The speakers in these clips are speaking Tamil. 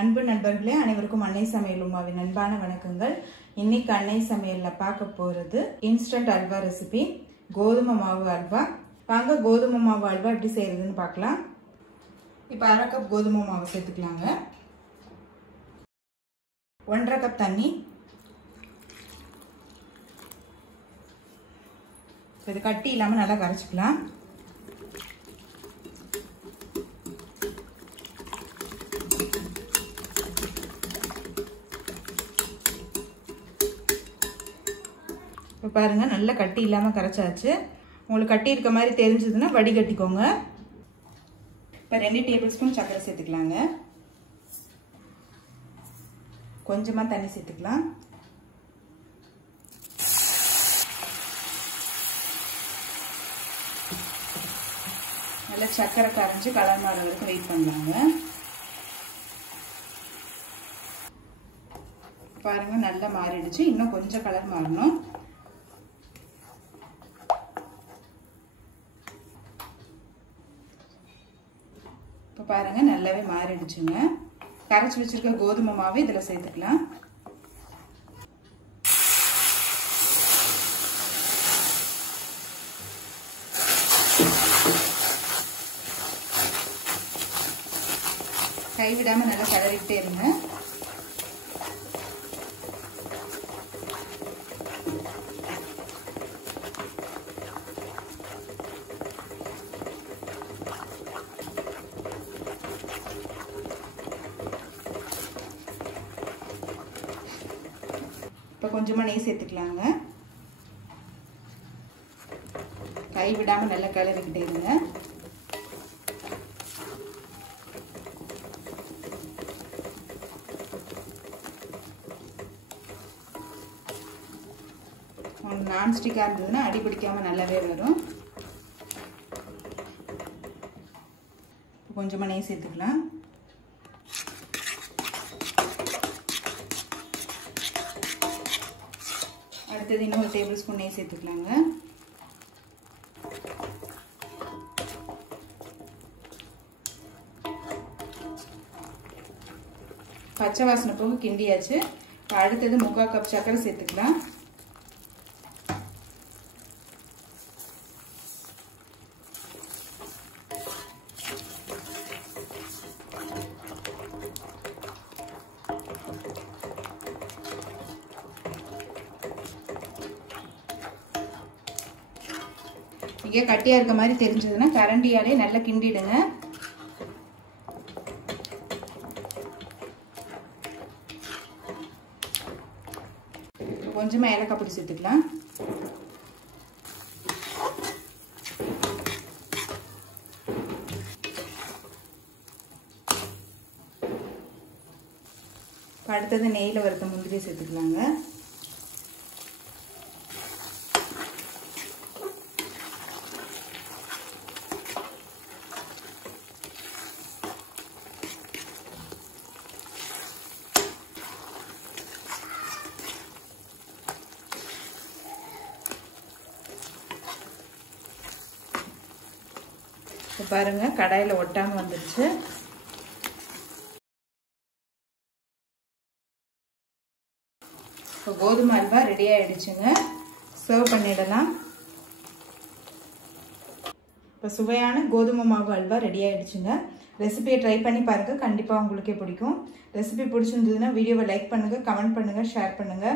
அன்பு நண்பர்களே, அனைவருக்கும் அன்னை சமையல் உமாவின் அன்பான வணக்கங்கள். இன்னைக்கு அன்னை சமையல்ல பார்க்க போறது இன்ஸ்டன்ட் அல்வா ரெசிபி, கோதுமை மாவு அல்வா. வாங்க கோதுமை மாவு அல்வா எப்படி செய்யறதுன்னு பார்க்கலாம். இப்போ 1/2 கப் கோதுமை மாவு சேர்த்துக்கலாங்க. 1/2 கப் தண்ணி. இது கட்டி இல்லாம நல்லா கரைச்சிக்கலாம். இப்போ பாருங்க, நல்லா கட்டி இல்லாமல் கரைச்சாச்சு. உங்களுக்கு கட்டி இருக்க மாதிரி தெரிஞ்சதுன்னா வடிகட்டிக்கோங்க. இப்போ 2 டேபிள் ஸ்பூன் சர்க்கரை சேர்த்துக்கலாங்க. கொஞ்சமாக தண்ணி சேர்த்துக்கலாம். நல்லா சர்க்கரை கரைஞ்சி கலர் மாற வரைக்கும் வெயிட் பண்ணலாங்க. பாருங்க, நல்லா மாறிடுச்சு. இன்னும் கொஞ்சம் கலர் மாறணும். இப்போ பாருங்க, நல்லாவே மாறிடுச்சுங்க. கரைச்சி வச்சிருக்க கோதுமை மாவு இதில் சேர்த்துக்கலாம். கைவிடாம நல்லா கிளறிக்கிட்டே இருங்க. இப்போ கொஞ்சமாக நெய் சேர்த்துக்கலாங்க. கை விடாமல் நல்லா கிளறிக்கிட்டே இருங்க. நான்ஸ்டிக்காக இருந்ததுன்னா அடி பிடிக்காமல் நல்லாவே வரும். கொஞ்சமாக நெய் சேர்த்துக்கலாம். அடுத்தது இன்னொரு டேபிள் ஸ்பூன் நெய் சேர்த்துக்கலாங்க. பச்சை வாசனை போக கிண்டியாச்சு. அடுத்தது 3/4 கப் சர்க்கரை சேர்த்துக்கலாம். இங்கே கட்டியாக இருக்க மாதிரி தெரிஞ்சதுன்னா கரண்டியாலே நல்லா கிண்டிடுங்க. கொஞ்சமாக ஏலக்காய் பொடி சேர்த்துக்கலாம். அடுத்தது நெய்யில் வறுத்த முந்திரி சேர்த்துக்கலாங்க. பாருங்க, கடாயில் ஒட்டாம வந்துருச்சு. இப்போ கோதுமை அல்வா ரெடி ஆயிடுச்சுங்க. சர்வ் பண்ணிடலாம். இப்போ சுவையான கோதுமை மாவு அல்வா ரெடி ஆயிடுச்சுங்க. ரெசிபியை ட்ரை பண்ணி பாருங்க, கண்டிப்பாக உங்களுக்கே பிடிக்கும். ரெசிபி பிடிச்சிருந்ததுன்னா வீடியோவை லைக் பண்ணுங்க, கமெண்ட் பண்ணுங்க, ஷேர் பண்ணுங்க.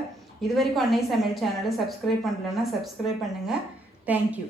இது வரைக்கும் அன்னை சமையல் சேனலை சப்ஸ்கிரைப் பண்ணலன்னா சப்ஸ்கிரைப் பண்ணுங்க. தேங்க்யூ.